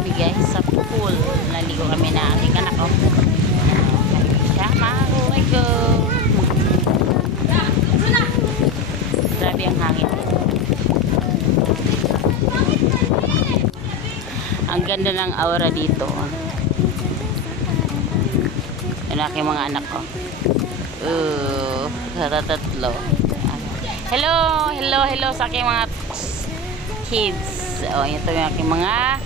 kami guys sa pool. Naligo kami na aking anak ko. Sama go. Grabe ang hangin. Ang ganda ng aura dito. Yan aking mga anak ko. Tatlo. Hello, hello, hello sa aking mga kids. Ito yung aking mga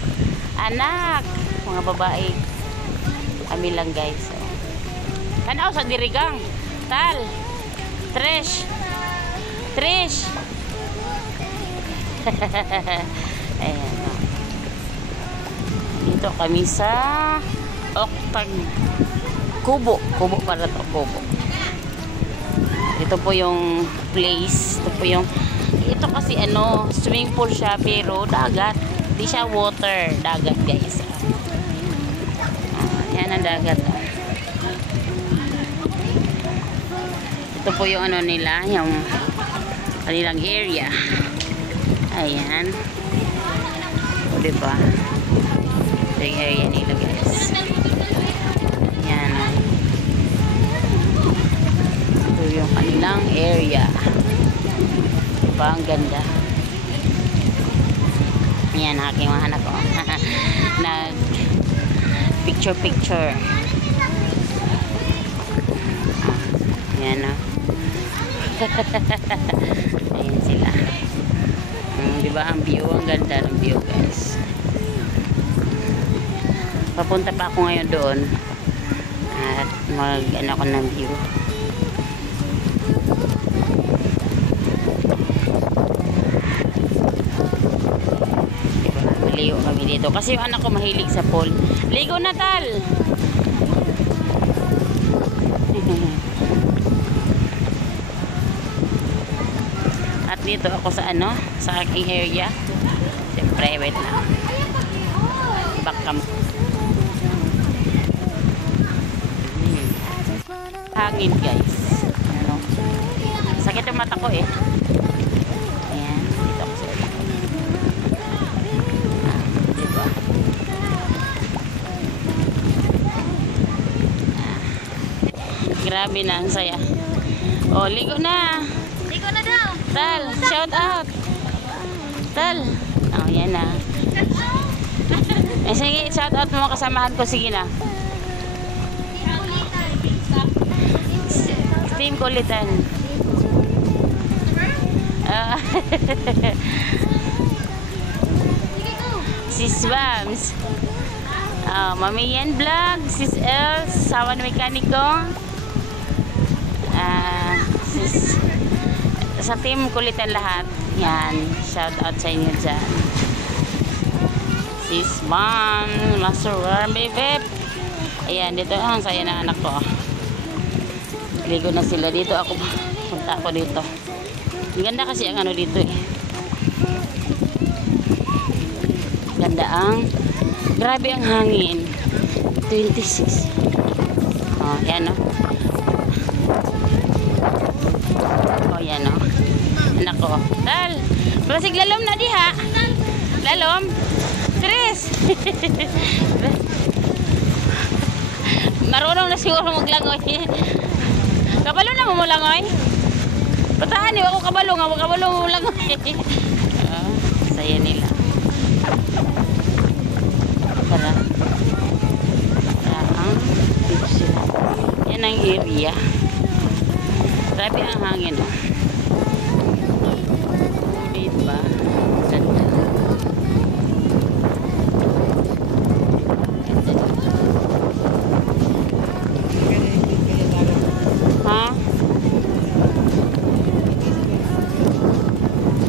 anak, mga babae. Kami lang guys. Tanaw sa dirigang. Tal. Trish. Ayan. Dito kami sa Octag Kubo para to, Kubo. Ito po yung place. Ito kasi swimming pool siya pero dagat. Hindi siya water, dagat guys. Yan ang dagat. Ito po yung nila, yung kanilang area. Ayan. O diba? Ito yung area nila guys. Yan. Ito yung kanilang area. Diba? Ang ganda. Yan, aking mga anak ko. Nag picture. Yan o. Ayan sila. Diba ang view? Ang ganda ng view guys. Papunta pa ako ngayon doon. At mag-ano ko ng view. Ligo kami dito kasi yung anak ko mahilig sa pool. Ligo na tal. At dito ako sa sa aking area. Siyempre wait lang. Back cam. Hangin guys. Sakit yung mata ko eh. Ayan, dito ako sa utak. Grabe na, ang saya. Oh, ligo na. Ligo na daw. Tal, shout out. Tal. Oh, yan na. Sige, shout out mo kasamahan ko. Sige na. Team Kulitan. Sis Bams. Mami Yan Vlog. Sis Els. Sawa na mekaniko. Sa team Kulitan lahat. Yan. Shout out sa inyo dyan. Sis Mom. Master Warm Baby. Ayan. Dito ang saya ng anak ko. Ligo na sila dito. Punta ako dito. Ang ganda kasi ang dito eh. Ganda ang. Grabe ang hangin. 26. Oh, yan o. Oh, yan o. Anak ko. Tal. Prasig lalom na diha. Lalom. Tres. Marunong na siguro maglangoy. Kabalo na mo langoy. Patahan niyo ako kabalo nga. Kabalo mo langoy. Saya nila. Para ang dito sila. Yan ang area. Grabe ang hangin o. Diba? Ganda. Ha?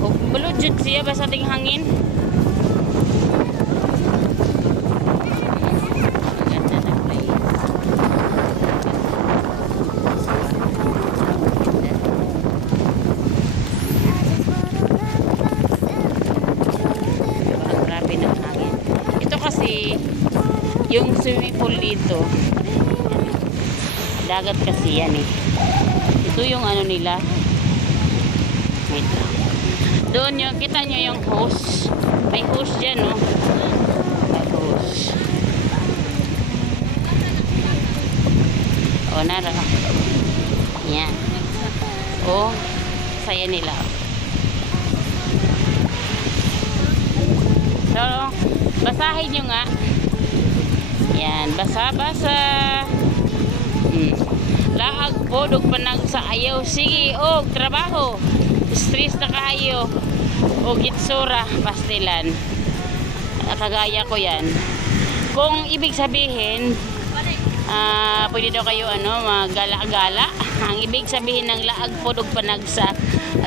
O, baludjud siya ba sa ting hangin? Yung swimming pool dito, dagat kasi yan eh. Ito yung nila. Wait lang. Doon yung, kita nyo yung hose. May hose dyan, no? May hose. nara. Yan. Oh, saya nila. So, basahin nyo nga. Yan, basa-basa. Laag po, dug panag sa ayaw. Sige, trabaho. Stress na kayo. Gitsura, pastilan. Kagaya ko yan. Kung ibig sabihin, pwede daw kayo magala-gala. Ang ibig sabihin ng laag po, dug panag sa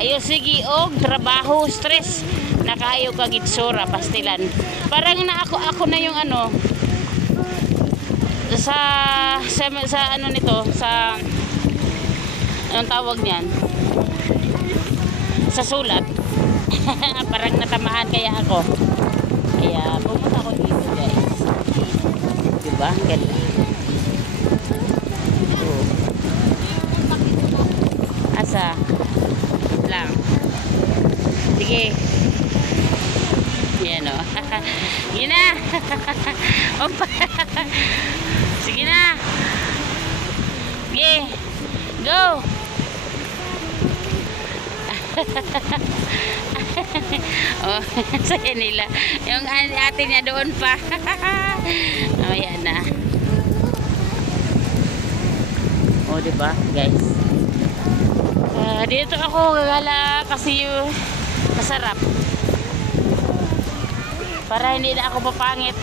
ayaw. Sige, trabaho, stress na kayo, kagitsura, pastilan. Parang na ako na yung sa nito, sa anong tawag niyan, sa sulat. Parang natamaan kaya ako, kaya pumunta ako dito, guys. Diba? Ganda. Asa lang, sige. Yan o. Sige na. Sige na. Sige. Go. Saya nila. Yung ate niya doon pa. Ayan na. Diba, guys? Dito ako gagala kasi masarap. Para hindi na ako papangit.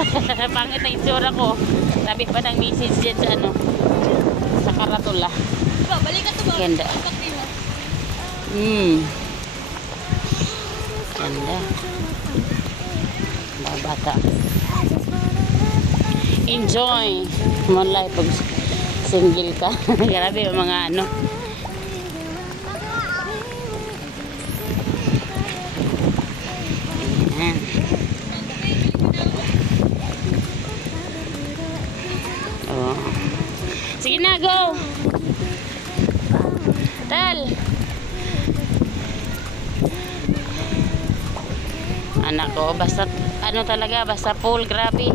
Pangit ang itsura ko. Sabi pa ng message dyan sa sa karatula. Balikan to ba? Ganda. Ganda. Bata. Enjoy mo life pag single ka. Grabe yung mga Ayan. Sige na, go. Tal. Anak ko, basta talaga, basta full, grabe.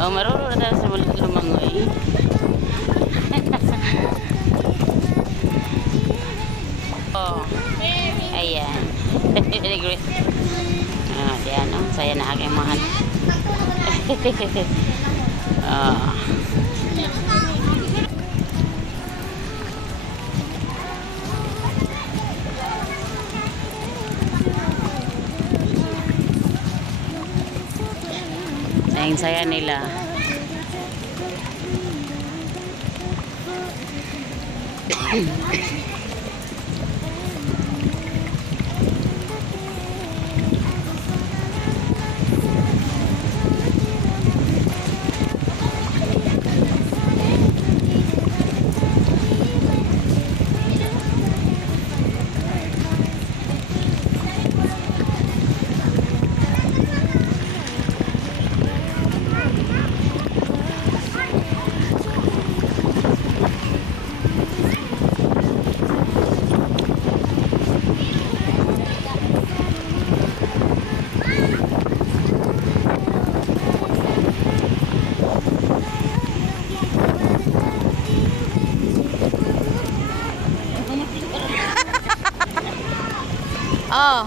Marunong na sa lumangoy. Ayan. Great. Diyan, saya na aking mahal. Ang saya nila. Oh.